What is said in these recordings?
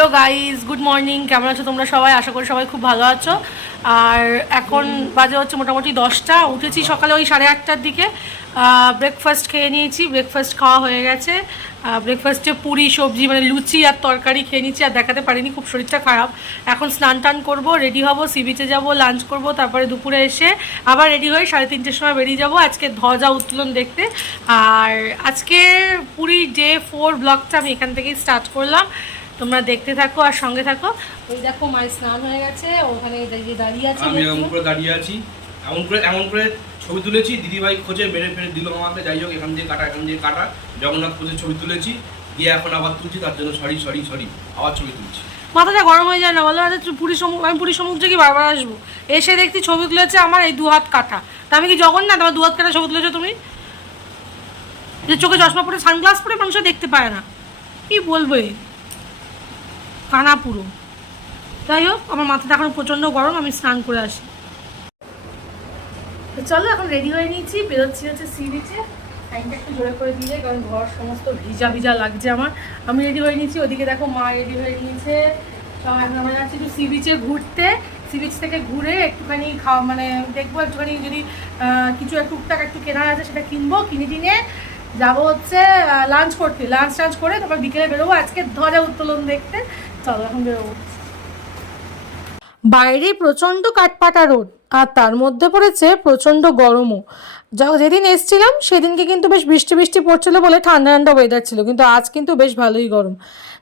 Hello guys good morning. কেমন আছো তোমরা সবাই? আশা করি সবাই খুব ভালো আছো। আর এখন বাজে হচ্ছে মোটামুটি দশটা। উঠেছি সকালে ওই সাড়ে আটটার দিকে। ব্রেকফাস্ট খেয়ে নিয়েছি। ব্রেকফাস্ট খাওয়া হয়ে গেছে। ব্রেকফাস্টে পুরি, সবজি মানে লুচি আর তরকারি খেয়ে নিয়েছি আর দেখাতে পারিনি, খুব শরীরটা খারাপ। এখন স্নান টান করব রেডি হব সি বিচে যাব লাঞ্চ করব, তারপরে দুপুরে এসে আবার রেডি হয়ে সাড়ে তিনটের সময় বেরিয়ে যাব আজকে ধ্বজা উত্তোলন দেখতে। আর আজকে পুরী ডে ফোর ব্লগটা আমি এখান থেকেই স্টার্ট করলাম। তোমরা দেখতে থাকো আর সঙ্গে থাকো। ওই দেখো মায়ের স্নান হয়ে গেছে। ওখানে দাঁড়িয়ে দাঁড়িয়ে আছে আমি এমন। করে দাঁড়িয়ে আছি। এমন করে এমন করে ছবি তুলেছি। দিদিভাই খোঁজে মেরে ফেরে দিল আমাকে। যাই হোক এখান দিয়ে কাটা এখান দিয়ে কাটা। জগন্নাথ খোঁজে ছবি তুলেছি। দিয়ে এখন আবার তুলছি তার জন্য সরি সরি সরি আবার ছবি তুলছি। মাথাটা গরম হয়ে যায় না? বলো আরে পুরী সমুদ্র আমি পুরী সমুদ্রে কি বারবার আসব? এসে দেখছি ছবি তুলেছে আমার এই দু হাত কাটা। তা আমি কি জগন্নাথ? আমার দু হাত কাটা ছবি তুলেছো তুমি? যে চোখে চশমা পরে সানগ্লাস পরে মানুষও দেখতে পায় না। কি বলব? কানা পুরো। যাই হোক, আমার মাথাটা এখন প্রচণ্ড গরম, আমি স্নান করে আসি। তো চলো, এখন রেডি হয়ে নিয়েছি, বেরোচ্ছি হচ্ছে সি বিচে টাইমটা একটু জোরে করে দিয়ে কারণ ঘর সমস্ত ভিজা ভিজা লাগছে আমার। আমি রেডি হয়ে নিয়েছি, ওদিকে দেখো মা রেডি হয়ে নিয়েছে। সব এখন আমরা যাচ্ছি একটু সি বিচে ঘুরতে। সি বিচ থেকে ঘুরে একটুখানি খাওয়া মানে দেখব একটুখানি যদি কিছু টুকটাক একটু কেনার আছে সেটা কিনবো, কিনে টিনে যাব হচ্ছে লাঞ্চ করতে। লাঞ্চ টাঞ্চ করে তারপর বিকেলে বেরোবো। আজকে ধ্বজা উত্তোলন দেখতে। বাইরে প্রচণ্ড কাঠপাটা রোদ, আর তার মধ্যে পড়েছে প্রচণ্ড গরমও। যেদিন এসছিলাম, সেদিনকে কিন্তু বেশ বৃষ্টি বৃষ্টি পড়ছিল বলে ঠান্ডা ঠান্ডা ওয়েদার ছিল, কিন্তু আজ কিন্তু বেশ ভালোই গরম।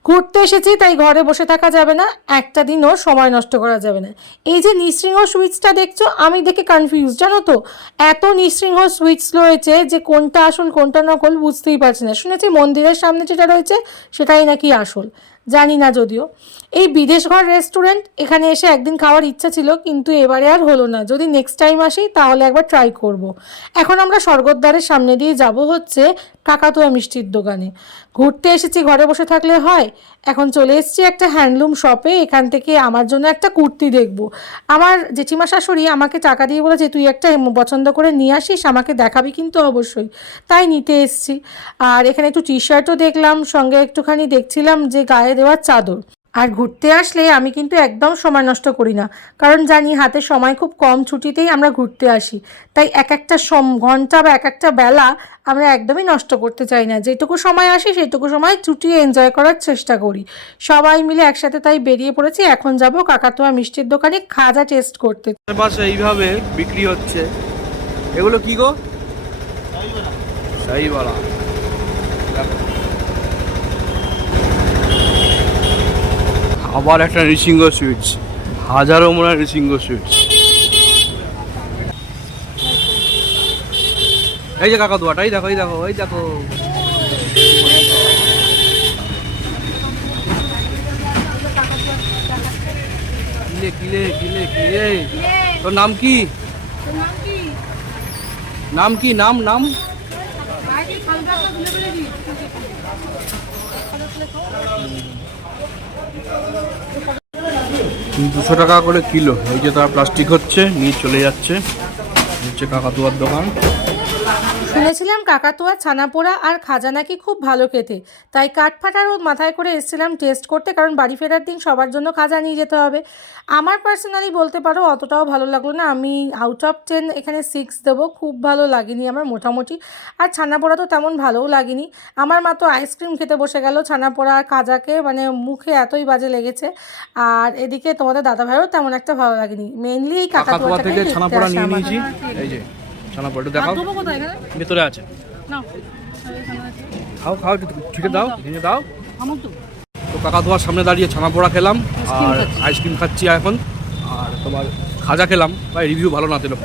ঘুরতে এসেছি, তাই ঘরে বসে থাকা যাবে না, একটা দিনও সময় নষ্ট করা যাবে না। এই যে নৃসিংহ সুইচটা দেখছ, আমি দেখে কনফিউজ জানো তো? এত নৃসিংহ সুইচ রয়েছে যে কোনটা আসল, কোনটা নকল বুঝতেই পারছি না। শুনেছি মন্দিরের সামনে যেটা রয়েছে, সেটাই নাকি আসল। জানি না যদিও। এই বিদেশঘর রেস্টুরেন্ট এখানে এসে একদিন খাওয়ার ইচ্ছা ছিল, কিন্তু এবারে আর হলো না। যদি নেক্সট টাইম আসি, তাহলে একবার ট্রাই করব। এখন আমরা স্বর্গদ্বারের সামনে দিয়ে যাব হচ্ছে কাকাতুয়া মিষ্টির দোকানে। ঘুরতে এসেছি, ঘরে বসে থাকলে হয়। এখন চলে এসেছি একটা হ্যান্ডলুম শপে, এখান থেকে আমার জন্য একটা কুর্তি দেখব। আমার জেঠিমা শাশুড়ি আমাকে টাকা দিয়ে বলেছে, তুই একটা পছন্দ করে নিয়ে আসিস, আমাকে দেখাবি কিন্তু অবশ্যই। তাই নিতে এসছি। আর এখানে একটু টি শার্টও দেখলাম, সঙ্গে একটুখানি দেখছিলাম যে গায়ে দেওয়ার চাদর। আর ঘুরতে আসলে আমি কিন্তু একদম সময় নষ্ট করি না। কারণ জানি হাতে সময় খুব কম ছুটিতেই আমরা ঘুরতে আসি। তাই এক একটা সম ঘণ্টা বা এক একটা বেলা আমরা একদমই নষ্ট করতে চাই না। যেটুকু সময় আসি সেটুকু সময় ছুটিয়ে এনজয় করার চেষ্টা করি। সবাই মিলে একসাথে তাই বেরিয়ে পড়েছি এখন যাব কাকাতুয়া মিষ্টির দোকানে খাজা টেস্ট করতে। পাশে এইভাবে বিক্রি হচ্ছে। এগুলো কি গো? শাহিওয়ালা। আবার একটা নৃসিংহ সুইটস হাজারো মনে হয় নৃসিংহ সুইটস এই যে কাকা দোয়াটাই দেখো এই দেখো এই দেখো। কিলে কিলে কিলে কিলে তোর নাম কি? নাম কি? নাম নাম? দুশো টাকা করে কিলো। এই যে তার প্লাস্টিক হচ্ছে, নিয়ে চলে যাচ্ছে। হচ্ছে কাকাতুয়ার দোকান। শুনেছিলাম কাকাতুয়া ছানাপোড়া আর খাজা নাকি খুব ভালো খেতে। তাই কাঠফাটার মাথায় করে এসেছিলাম টেস্ট করতে কারণ বাড়ি ফেরার দিন সবার জন্য খাজা নিয়ে যেতে হবে। আমার পার্সোনালি বলতে পারো অতটাও ভালো লাগল না। আমি আউট অফ টেন এখানে সিক্স দেবো। খুব ভালো লাগেনি আমার মোটামুটি। আর ছানাপোড়া তো তেমন ভালোও লাগেনি। আমার মা তো আইসক্রিম খেতে বসে গেল। ছানাপোড়া আর খাজাকে মানে মুখে এতই বাজে লেগেছে। আর এদিকে তোমাদের দাদা ভাইও তেমন একটা ভালো লাগেনি। মেনলি এই কাকাতুয়া থেকে ছানাপোড়া নিয়ে নিয়েছি। এই যে। ছানাপোড়া একটু দেখাও। ভেতরে আছে। খাও খাও একটু ছিটে দাও ভেঙে দাও। তো। তো কাকাতুয়ার সামনে দাঁড়িয়ে ছানা পোড়া খেলাম আর আইসক্রিম খাচ্ছি এখন। আর তোমার খাজা খেলাম ভাই রিভিউ ভালো না সেরকম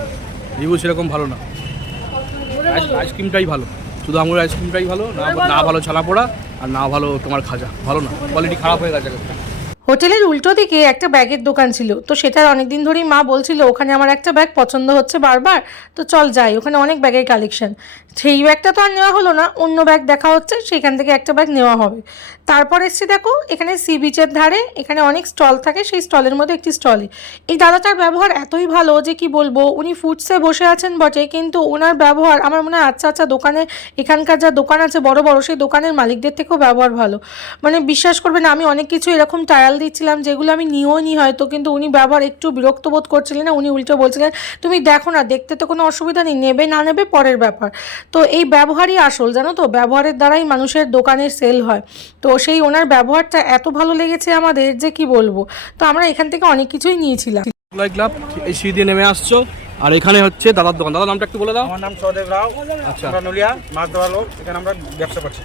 রিভিউ সেরকম ভালো না। আইস- আইসক্রিমটাই ভালো। শুধু আঙুর আইসক্রিমটাই ভালো না না ভালো ছানা পোড়া আর না ভালো তোমার খাজা। ভালো না। কোয়ালিটি খারাপ হয়ে গেছে। হোটেলের উল্টো দিকে একটা ব্যাগের দোকান ছিল। তো সেটার অনেক দিন ধরেই মা বলছিল, ওখানে আমার একটা ব্যাগ পছন্দ হচ্ছে বারবার, তো চল যাই, ওখানে অনেক ব্যাগের কালেকশন সেই ব্যাগটা তো আর নেওয়া হলো না, অন্য ব্যাগ দেখা হচ্ছে, সেখান থেকে একটা ব্যাগ নেওয়া হবে। তারপর এসছি দেখো, এখানে সি বিচের ধারে, এখানে অনেক স্টল থাকে, সেই স্টলের মধ্যে একটি স্টলে। এই দাদাটার ব্যবহার এতই ভালো যে কি বলব, উনি ফুডসে বসে আছেন বটে, কিন্তু ওনার ব্যবহার, আমার মনে হয় আচ্ছা আচ্ছা দোকানে, এখানকার যা দোকান আছে, বড় বড়, সেই দোকানের মালিকদের থেকেও ব্যবহার ভালো। মানে বিশ্বাস করবেন, আমি অনেক কিছু এরকম ট্রায়াল দিচ্ছিলাম যেগুলো আমি নিয়েও নি হয়তো কিন্তু উনি ব্যবহার একটু বিরক্ত বোধ করছিলেন না উনি উল্টো বলছিলেন তুমি দেখো না দেখতে তো কোনো অসুবিধা নেই নেবে না নেবে পরের ব্যাপার। তো এই ব্যবহারই আসল জানো তো? ব্যবহারের দ্বারাই মানুষের দোকানের সেল হয়। তো সেই ওনার ব্যবহারটা এত ভালো লেগেছে আমাদের যে কি বলব? তো আমরা এখান থেকে অনেক কিছুই নিয়েছিলাম। ক্লাব এই সিঁড়ি দিয়ে নেমে আসছো। আর এখানে হচ্ছে দাদার দোকান। দাদার নামটা একটু বলে দাও। আমার নাম সৌদেব রাও। আচ্ছা। আমরা নলিয়া মাছ লোক। এখানে আমরা ব্যবসা করছি।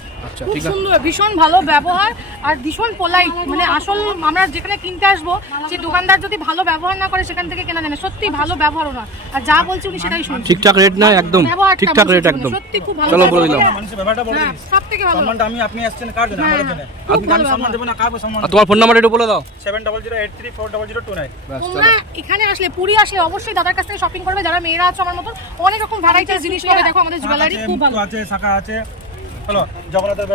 খুব সুন্দর ভীষণ ভালো ব্যবহার আর ভীষণ পোলাইট মানে আসল আমরা যেখানে কিনতে আসব যে দোকানদার যদি ভালো ব্যবহার না করে সেখান থেকে কেনা যায় না সত্যি ভালো ব্যবহার ওনার আর যা বলছি উনি সেটাই শুনছেন ঠিকঠাক রেট না একদম ঠিকঠাক রেট একদম। সত্যি খুব ভালো চলো বলে দিলাম। হ্যাঁ দিন। সব থেকে ভালো। সম্মানটা আমি আপনি আসছেন কার জন্য? আমাদের জন্য। আপনি সম্মান ব্যবহার। না কার সম্মান আর তোমার ফোন নাম্বার একটু বলে দাও। Seven double zero eight three four double zero two nine ব্যাস তোমরা এখানে আসলে পুরী আসলে অবশ্যই দাদার কাছ থেকে শপিং করবে। যারা মেয়েরা আছে আমার মতন অনেক রকম ভ্যারাইটিস জিনিস পাবে। দেখো আমাদের জুয়েলারি খুব ভালো। আছে শাখা আছে। হ্যালো জগন্নাথের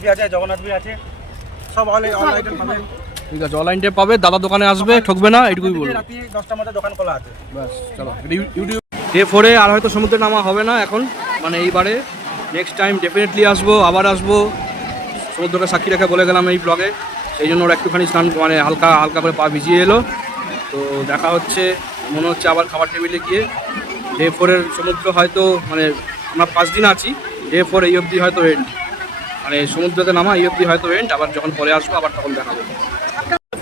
বি আছে জগন্নাথ বি আছে। সব অল অল আইটেম পাবে। ঠিক আছে অনলাইন টে পাবে দাদা দোকানে আসবে ঠকবে না এটুকুই বলব। দশটার মধ্যে দোকান খোলা আছে। ব্যাস চলো ইউটিউব ডে ফোরে আর হয়তো সমুদ্রে নামা হবে না এখন মানে এইবারে। নেক্সট টাইম ডেফিনেটলি আসব আবার আসব। সমুদ্রকে সাক্ষী রেখে বলে গেলাম এই ব্লগে সেই জন্য ওরা একটুখানি স্নান মানে হালকা হালকা করে পা ভিজিয়ে এলো। তো দেখা হচ্ছে মনে হচ্ছে আবার খাবার টেবিলে গিয়ে। ডে ফোরের সমুদ্র হয়তো মানে আমরা পাঁচ দিন আছি। ডে ফোর এই অবধি হয়তো এন্ড মানে সমুদ্রতে নামা এই অবধি হয়তো এন্ড আবার যখন পরে আসব আবার তখন দেখা হবে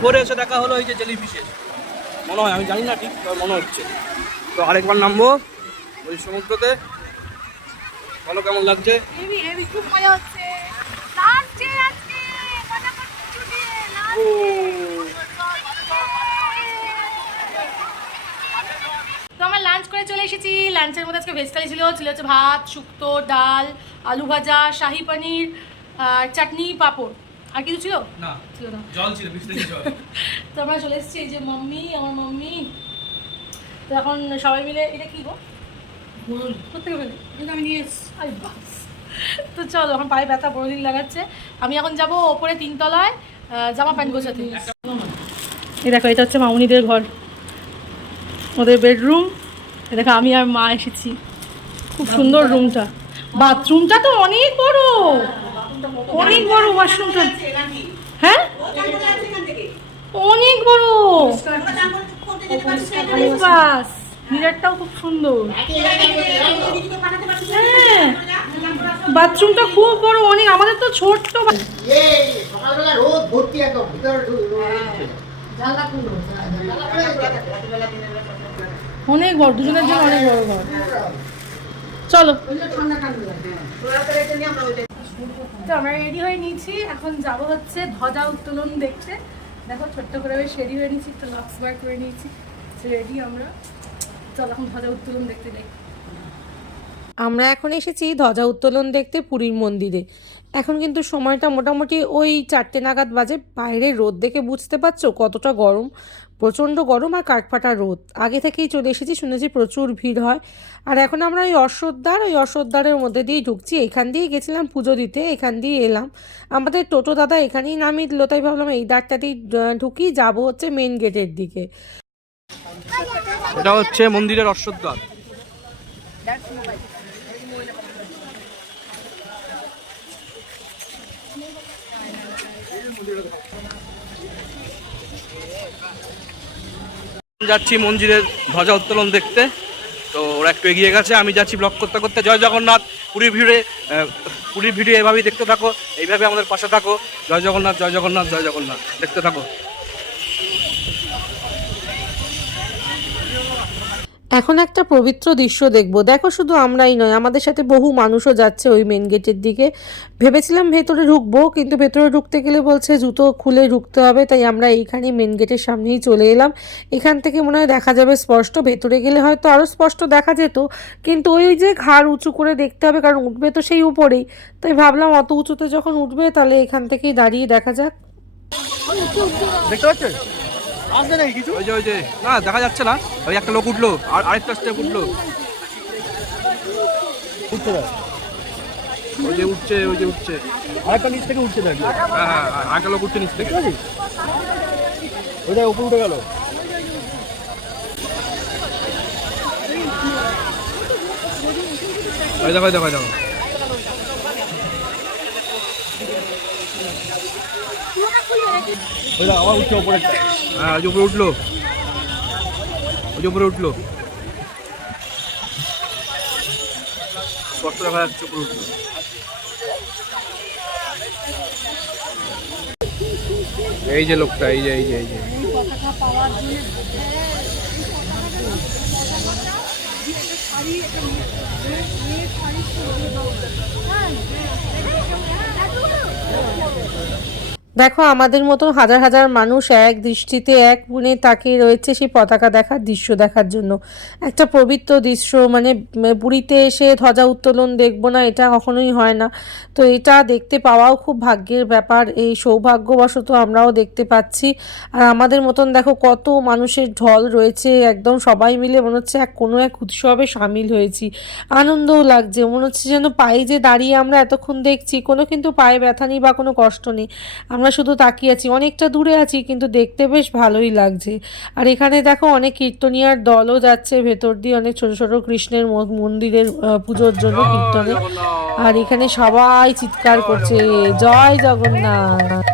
ফোরে এসে দেখা হলো এই যে জেলি বিশেষ মনে হয় আমি জানি না ঠিক তবে মনে হচ্ছে। তো আরেকবার নামবো ওই সমুদ্রতে। বলো কেমন লাগছে? খুব মজা হচ্ছে। লাগছে আজকে মজা করছি ছুটি তো আমরা লাঞ্চ করে চলে এসেছি। লাঞ্চের মধ্যে আজকে ভেজ থালি ছিল ছিল হচ্ছে ভাত শুক্তো ডাল আলু ভাজা শাহি পনির আর চাটনি পাঁপড়। আর কিছু ছিল? না ছিল না। জল ছিল তো আমরা চলে এসেছি এই যে মাম্মি আমার মাম্মি। তো এখন সবাই মিলে এটা কি গো? আমি নিয়ে এসেছি। আরে বাস তো চলো এখন পায়ে ব্যথা বড় দিন লাগাচ্ছে। আমি এখন যাব ওপরে তিনতলায় জামা প্যান্ট গোছাতে। এই দেখো এটা হচ্ছে মামুনিদের ঘর। ওদের বেডরুম এ দেখো আমি আর মা এসেছি। খুব সুন্দর রুমটা বাথরুমটা তো অনেক বড়। অনেক বড় ওয়াশরুমটা হ্যাঁ? অনেক বড়। বাস মিরারটাও খুব সুন্দর। হ্যাঁ। বাথরুমটা খুব বড় অনেক। আমাদের তো ছোট্ট বা- এই সকালবেলা রোদ ভর্তি একদম ভিতরে ঢু- অনেক বড়, দুজনের জন্য অনেক বড় ঘর। চলো। তো আমরা রেডি হয়ে নিয়েছি। এখন যাব হচ্ছে ধ্বজা উত্তোলন দেখতে। দেখো, ছোট্ট করে হয়ে নিয়েছি লক্স বার করে নিয়েছি। রেডি আমরা। চল, এখন ধ্বজা উত্তোলন দেখতে আমরা এখন এসেছি ধ্বজা উত্তোলন দেখতে পুরীর মন্দিরে। এখন কিন্তু সময়টা মোটামুটি ওই চারটে নাগাদ বাজে। বাইরে রোদ দেখে বুঝতে পারছ কতটা গরম। প্রচণ্ড গরম আর কাঠফাটা রোদ। আগে থেকেই চলে এসেছি, শুনেছি প্রচুর ভিড় হয়। আর এখন আমরা ওই অশ্বদ্বার ওই অশ্বদ্বারের মধ্যে দিয়েই ঢুকছি। এখান দিয়েই গেছিলাম পুজো দিতে, এখান দিয়ে এলাম। আমাদের টোটো দাদা এখানেই নামিয়ে দিল, তাই ভাবলাম এই দ্বারটাতেই ঢুকি, যাব হচ্ছে মেন গেটের দিকে। এটা হচ্ছে মন্দিরের অশ্বদ্বার যাচ্ছি মন্দিরের ধ্বজা উত্তোলন দেখতে। তো ওরা একটু এগিয়ে গেছে, আমি যাচ্ছি ব্লক করতে করতে। জয় জগন্নাথ পুরীর ভিড়ে পুরীর ভিড়ে এভাবেই দেখতে থাকো, এইভাবে আমাদের পাশে থাকো। জয় জগন্নাথ জয় জগন্নাথ জয় জগন্নাথ, দেখতে থাকো। এখন একটা পবিত্র দৃশ্য দেখব। দেখো শুধু আমরাই নয়, আমাদের সাথে বহু মানুষও যাচ্ছে ওই মেন গেটের দিকে। ভেবেছিলাম ভেতরে ঢুকবো, কিন্তু ভেতরে ঢুকতে গেলে বলছে জুতো খুলে ঢুকতে হবে, তাই আমরা এইখানেই মেন গেটের সামনেই চলে এলাম। এখান থেকে মনে হয় দেখা যাবে স্পষ্ট, ভেতরে গেলে হয়তো আরও স্পষ্ট দেখা যেত, কিন্তু ওই যে ঘাড় উঁচু করে দেখতে হবে, কারণ উঠবে তো সেই উপরেই। তাই ভাবলাম অত উঁচুতে যখন উঠবে তাহলে এখান থেকেই দাঁড়িয়ে দেখা যাক। দেখতে আসবে নাকি কিছু? ওই যে ওই যে না দেখা যাচ্ছে না। ওই একটা লোক উঠল আর আরেকটা স্টেপ উঠল। দেয় ওই যে উঠছে ওই যে উঠছে। আরেকটা নিচ থেকে উঠতে থাকবে হ্যাঁ হ্যাঁ হ্যাঁ, আরেকটা লোক উঠছে নিচ থেকে। ওইটা উপরে উঠে গেল। ওই দেখো দেখো দেখো। হ্যাঁ উঠল। উঠল। উঠল। এই যে লোকটা এই যে এই যে এই যে। দেখো, আমাদের মতো হাজার হাজার মানুষ এক দৃষ্টিতে, এক মনে তাকিয়ে রয়েছে সেই পতাকা দেখার দৃশ্য দেখার জন্য। একটা পবিত্র দৃশ্য মানে পুরীতে এসে ধ্বজা উত্তোলন দেখব না, এটা কখনোই হয় না। তো এটা দেখতে পাওয়াও খুব ভাগ্যের ব্যাপার, এই সৌভাগ্যবশত আমরাও দেখতে পাচ্ছি। আর আমাদের মতন দেখো, কত মানুষের ঢল রয়েছে, একদম সবাই মিলে মনে হচ্ছে এক, কোনো এক উৎসবে সামিল হয়েছি। আনন্দও লাগছে, মনে হচ্ছে যেন পায়ে যে দাঁড়িয়ে আমরা এতক্ষণ দেখছি, কোনো কিন্তু পায়ে ব্যথা নেই বা কোনো কষ্ট নেই। আমরা শুধু তাকিয়ে আছি, অনেকটা দূরে আছি, কিন্তু দেখতে বেশ ভালোই লাগছে। আর এখানে দেখো অনেক কীর্তনিয়ার দলও যাচ্ছে, ভেতর দিয়ে অনেক ছোট ছোট কৃষ্ণের মন্দিরের পুজোর জন্য কীর্তনে। আর এখানে সবাই চিৎকার করছে, জয় জগন্নাথ!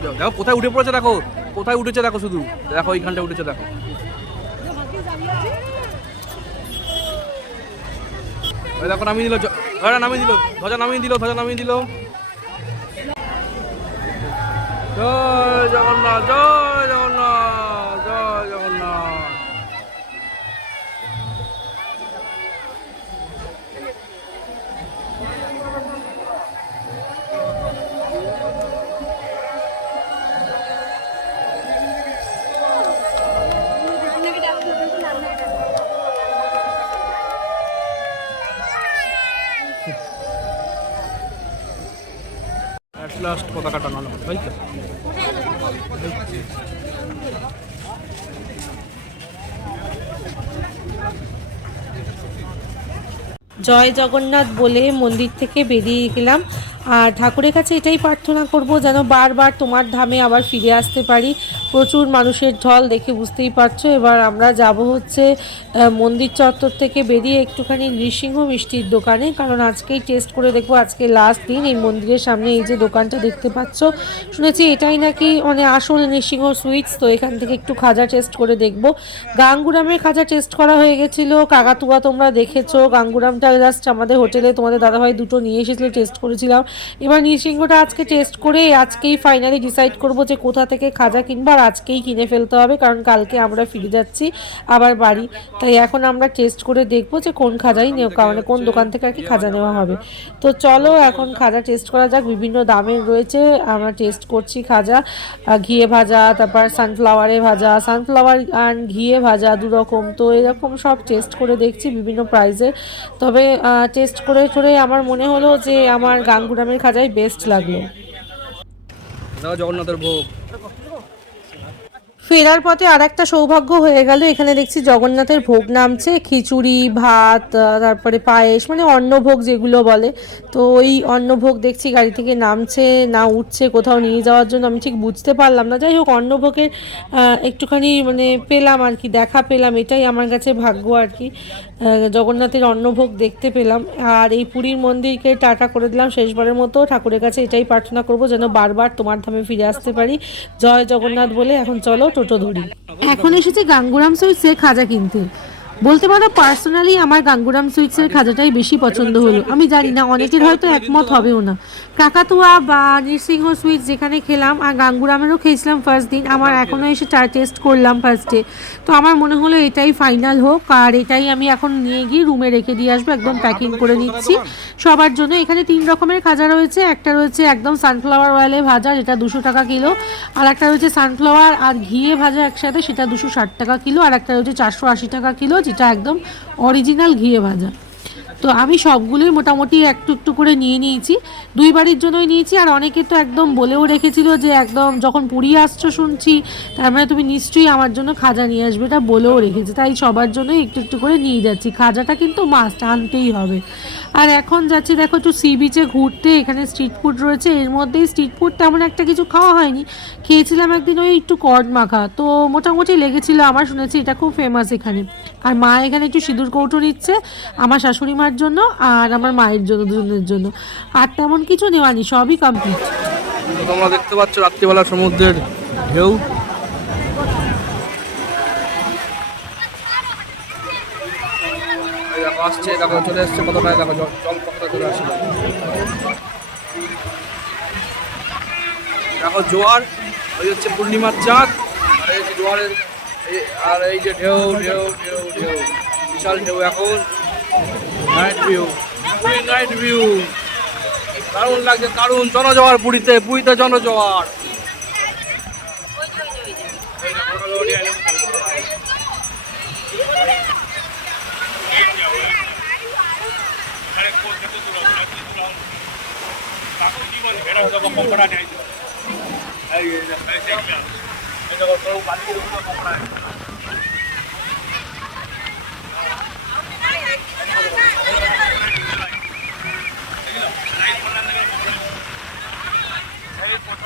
দেখো কোথায় উঠে পড়েছে দেখো, কোথায় উঠেছে দেখো শুধু। দেখো এইখানটা উঠেছে দেখো। দেখো নামিয়ে দিল ধ্বজা নামিয়ে দিল ধ্বজা নামিয়ে দিল ধ্বজা নামিয়ে দিল। জয় জগন্নাথ, জয়। তাই তো জয় জগন্নাথ বলে মন্দির থেকে বেরিয়ে গেলাম। আর ঠাকুরের কাছে এটাই প্রার্থনা করব যেন বারবার তোমার ধামে আবার ফিরে আসতে পারি। প্রচুর মানুষের ঢল দেখে বুঝতেই পারছ। এবার আমরা যাব হচ্ছে মন্দির চত্বর থেকে বেরিয়ে একটুখানি নৃসিংহ মিষ্টির দোকানে। কারণ আজকেই টেস্ট করে দেখব, আজকে লাস্ট দিন এই মন্দিরের সামনে এই যে দোকানটা দেখতে পাচ্ছ। শুনেছি এটাই নাকি মানে আসল নৃসিংহ সুইটস তো এখান থেকে একটু খাজা টেস্ট করে দেখব। গাঙ্গুরামের খাজা টেস্ট করা হয়ে গেছিল। কাকাতুয়া তোমরা দেখেছ। গাঙ্গুরামটা জাস্ট আমাদের হোটেলে তোমাদের দাদাভাই দুটো নিয়ে এসেছিল টেস্ট করেছিলাম। এবার নৃসিংহটা আজকে টেস্ট করে আজকেই ফাইনালি ডিসাইড করব যে কোথা থেকে খাজা কিনবো। আজকেই কিনে ফেলতে হবে, কারণ কালকে আমরা ফিরে যাচ্ছি আবার বাড়ি। তাই এখন আমরা টেস্ট করে দেখব যে কোন খাজাই নেওয়া মানে কোন দোকান থেকে আর কি খাজা নেওয়া হবে। তো চলো এখন খাজা টেস্ট করা যাক, বিভিন্ন দামের রয়েছে, আমরা টেস্ট করছি খাজা ঘিয়ে ভাজা, তারপর সানফ্লাওয়ারে ভাজা সানফ্লাওয়ার আর ঘিয়ে ভাজা দু রকম তো এরকম সব টেস্ট করে দেখছি বিভিন্ন প্রাইজে তবে টেস্ট করে করে আমার মনে হলো যে আমার গাঙ্গুরামের খাজাই বেস্ট লাগল। জগন্নাথের ভোগ। ফেরার পথে আর একটা সৌভাগ্য হয়ে গেল। এখানে দেখছি জগন্নাথের ভোগ নামছে, খিচুড়ি, ভাত তারপরে পায়েস মানে অন্নভোগ যেগুলো বলে। তো ওই অন্নভোগ দেখছি গাড়ি থেকে নামছে, না উঠছে, কোথাও নিয়ে যাওয়ার জন্য আমি ঠিক বুঝতে পারলাম না। যাই হোক, অন্নভোগের একটুখানি মানে পেলাম আর কি, দেখা পেলাম, এটাই আমার কাছে ভাগ্য আর কি। জগন্নাথের অন্নভোগ দেখতে পেলাম। আর এই পুরীর মন্দিরকে টাটা করে দিলাম শেষবারের মতো। ঠাকুরের কাছে এটাই প্রার্থনা করব যেন বারবার তোমার ধামে ফিরে আসতে পারি। জয় জগন্নাথ বলে এখন চলো টোটো ধরি। এখন এসেছে গাঙ্গুরাম সুইটসে খাজা কিনতে। বলতে পারো পার্সোনালি আমার গাঙ্গুরাম সুইটসের খাজাটাই বেশি পছন্দ হলো। আমি জানি না, অনেকের হয়তো একমত হবেও না। কাকাতুয়া বা নৃসিংহ সুইটস যেখানে খেলাম আর গাঙ্গুরামেরও খেয়েছিলাম ফার্স্ট দিন, আমার এখনও এসে চার টেস্ট করলাম ফার্স্টে তো আমার মনে হলো এটাই ফাইনাল হোক, আর এটাই আমি এখন নিয়ে গিয়ে রুমে রেখে দিয়ে আসব, একদম প্যাকিং করে নিচ্ছি। সবার জন্য এখানে তিন রকমের খাজা রয়েছে, একটা রয়েছে একদম সানফ্লাওয়ার অয়েলে ভাজা, যেটা দুশো টাকা কিলো, আর একটা রয়েছে সানফ্লাওয়ার আর ঘিয়ে ভাজা একসাথে, সেটা দুশো ষাট টাকা কিলো, আর একটা রয়েছে চারশো আশি টাকা কিলো যেটা একদম অরিজিনাল ঘিয়ে ভাজা। তো আমি সবগুলোই মোটামুটি একটু একটু করে নিয়ে নিয়েছি। দুই বাড়ির জন্যই নিয়েছি আর অনেকে তো একদম বলেও রেখেছিল যে একদম যখন পুরী আসছো শুনছি, তার মানে তুমি নিশ্চয়ই আমার জন্য খাজা নিয়ে আসবে এটা বলেও রেখেছে। তাই সবার জন্যই একটু একটু করে নিয়ে যাচ্ছি। খাজাটা কিন্তু মাস্ট আনতেই হবে। আর এখন যাচ্ছি, দেখো একটু সি বিচে ঘুরতে, এখানে স্ট্রিট ফুড রয়েছে। এর মধ্যেই স্ট্রিট ফুড তেমন একটা কিছু খাওয়া হয়নি। খেয়েছিলাম একদিন ওই একটু কর্ড মাখা। তো মোটামুটি লেগেছিল আমার, শুনেছি এটা খুব ফেমাস এখানে। আর মা এখানে একটু সিঁদুর কৌটো নিচ্ছে আমার শাশুড়ি মার জন্য আর আমার মায়ের জন্য, দুজনের জন্য। আর তেমন কিছু নেওয়া নেই, সবই কমপ্লিট তোমরা দেখতে পাচ্ছ রাত্রিবেলা সমুদ্রের ঢেউ। আসছে দেখো চলে আসছে দেখো জল কতটা চলে আসছে। দেখো জোয়ার ওই হচ্ছে পূর্ণিমার চাঁদ, আর জোয়ারের আর এই যে ঢেউ ঢেউ ঢেউ ঢেউ বিশাল ঢেউ এখন নাইট ভিউ নাইট ভিউ দারুণ লাগছে দারুণ জনজোয়ার পুরীতে পুরীতে জনজোয়ার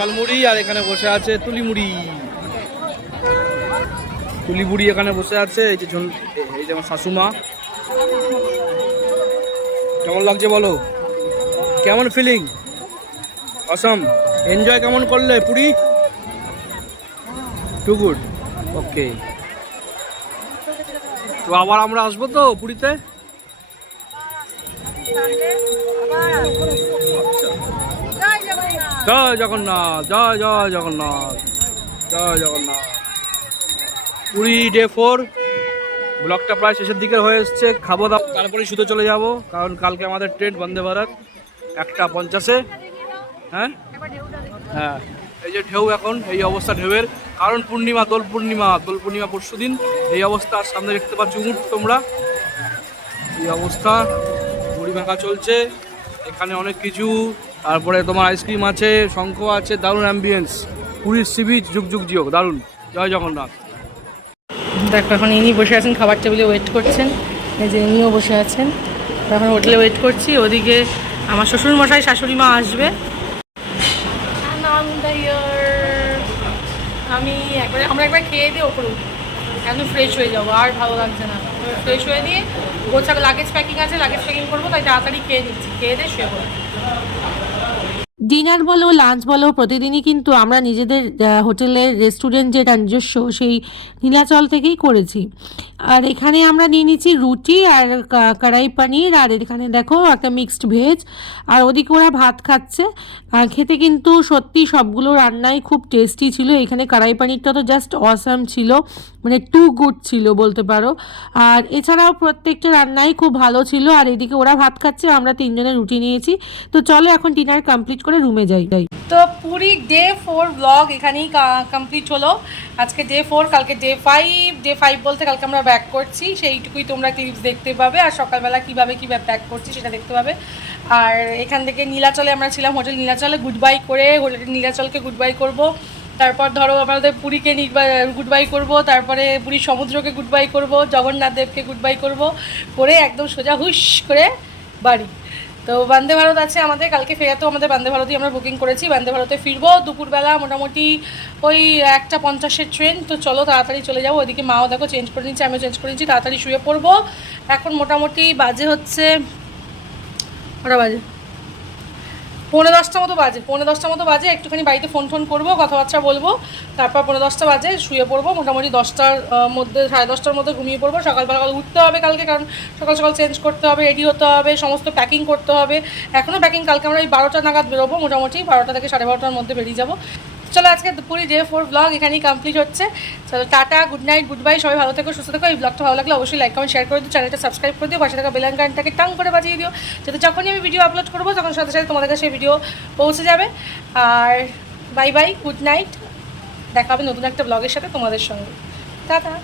এইখানে ঝালমুড়ি আর এখানে বসে আছে তুলিমুড়ি। তুলিমুড়ি এখানে বসে আছে, এই যে এই যে আমার শাশুমা। কেমন লাগছে বলো? কেমন ফিলিং অসম এনজয় কেমন করলে, পুরী? টু গুড ওকে তো আবার আমরা আসব তো পুরীতে? জয় জগন্নাথ, জয় জয় জগন্নাথ জয় জগন্নাথ। পুরী ডে ফোর ব্লকটা প্রায় শেষের দিকে হয়ে এসছে, খাব দাও তারপরে শুতে চলে যাব, কারণ কালকে আমাদের ট্রেন বন্দে ভারত, একটা পঞ্চাশে। হ্যাঁ? হ্যাঁ এই যে ঢেউ এখন, এই অবস্থা ঢেউয়ের, কারণ পূর্ণিমা, দোল পূর্ণিমা দোল পূর্ণিমা পরশু দিন, এই অবস্থা সামনে দেখতে পাচ্ছ উঠ তোমরা। এই অবস্থা মুড়ি মাখা চলছে, এখানে অনেক কিছু তারপরে তোমার আইসক্রিম আছে, শঙ্খ আছে, দারুণ অ্যাম্বিয়েন্স পুরীর সি বিচ যুগ জিও, দারুণ। জয় জগন্নাথ। দেখো এখন ইনি বসে আছেন, খাবার টেবিলে ওয়েট করছেন। এই যে ইনিও বসে আছেন। এখন হোটেলে ওয়েট করছি, ওদিকে আমার শ্বশুর মশাই শাশুড়ি মা আসবে। আমি একবার আমরা একবার খেয়ে দিয়ে ওপরে একদম ফ্রেশ হয়ে যাব, আর ভালো লাগছে না। ফ্রেশ হয়ে নিয়ে গোছা লাগেজ প্যাকিং আছে লাগেজ প্যাকিং করব, তাই তাড়াতাড়ি খেয়ে নিচ্ছি, খেয়ে দিয়ে শুয়ে পড়ব ডিনার বলো লাঞ্চ বলো, প্রতিদিনই কিন্তু আমরা নিজেদের হোটেলের রেস্টুরেন্ট যেটা নিজস্ব সেই নীলাচল থেকেই করেছি। আর এখানে আমরা নিয়ে নিচ্ছি রুটি আর কড়াই পানির। আর এখানে দেখো একটা মিক্সড ভেজ আর ওদিকে ওরা ভাত খাচ্ছে। আর খেতে কিন্তু সত্যি সবগুলো রান্নাই খুব টেস্টি ছিল। এখানে কড়াই পানিরটা তো জাস্ট অসাম ছিল। মানে টু গুড ছিল বলতে পারো। আর এছাড়াও প্রত্যেকটা রান্নাই খুব ভালো ছিল। আর এদিকে ওরা ভাত খাচ্ছে, আমরা তিনজনে রুটি নিয়েছি। তো চলো এখন ডিনার কমপ্লিট করে রুমে যাই। তো পুরী ডে ফোর ব্লগ এখানেই কমপ্লিট হলো। আজকে ডে ফোর কালকে ডে ফাইভ ডে ফাইভ বলতে কালকে আমরা ব্যাক করছি। সেইটুকুই তোমরা ক্লিপস দেখতে পাবে। আর সকালবেলা কীভাবে কী ব্যাক করছি সেটা দেখতে পাবে। আর এখান থেকে নীলাচলে আমরা ছিলাম, হোটেল নীলাচলে। গুড বাই করে হোটেল নীলাচলকে গুড বাই করব। তারপর ধরো আমাদের পুরীকে গুড বাই করব। তারপরে পুরীর সমুদ্রকে গুড বাই করব। জগন্নাথ দেবকে গুড বাই করব। করে একদম সোজা হুশ করে বাড়ি। তো বন্দে ভারত আছে আমাদের, কালকে ফেরাতেও আমাদের বন্দে ভারতই আমরা বুকিং করেছি। বন্দে ভারতে ফিরবো, দুপুরবেলা মোটামুটি ওই একটা পঞ্চাশের ট্রেন তো চলো তাড়াতাড়ি চলে যাব। ওইদিকে মাও দেখো চেঞ্জ করে নিচ্ছি, আমিও চেঞ্জ করে নিচ্ছি, তাড়াতাড়ি শুয়ে পড়ব। এখন মোটামুটি বাজে হচ্ছে ওটা বাজে? পৌনে দশটা মতো বাজে, পৌনে দশটা মতো বাজে, একটুখানি বাড়িতে ফোন ফোন করব, কথাবার্তা বলব, তারপর পৌনে দশটা বাজে, শুয়ে পড়ব, মোটামুটি দশটার মধ্যে, সাড়ে দশটার মধ্যে ঘুমিয়ে পড়ব। সকালবেলা সকাল উঠতে হবে কালকে, কারণ সকাল সকাল চেঞ্জ করতে হবে রেডি হতে হবে, সমস্ত প্যাকিং করতে হবে। এখনও প্যাকিং কালকে আমরা এই বারোটা নাগাদ বেরোবো, মোটামুটি বারোটা থেকে সাড়ে বারোটার মধ্যে বেরিয়ে যাব। চলো আজকে দুপুরি ডে ফোর ব্লগ এখানেই কমপ্লিট হচ্ছে। চলো টাটা গুড নাইট গুড বাই সবাই ভালো থেকো, সুস্থ থেকো। এই ব্লগটা ভালো লাগলে অবশ্যই লাইক কমেন্ট শেয়ার করে দিও চ্যানেলটা সাবস্ক্রাইব করে দিও, পাশে থাকা বেলান কারেন্টটাকে টাং করে বাজিয়ে দিও, যাতে যখনই আমি ভিডিও আপলোড করব, তখন সাথে সাথে তোমাদের কাছে ভিডিও পৌঁছে যাবে। আর বাই বাই গুড নাইট দেখা হবে নতুন একটা ব্লগের সাথে তোমাদের সঙ্গে। টাটা।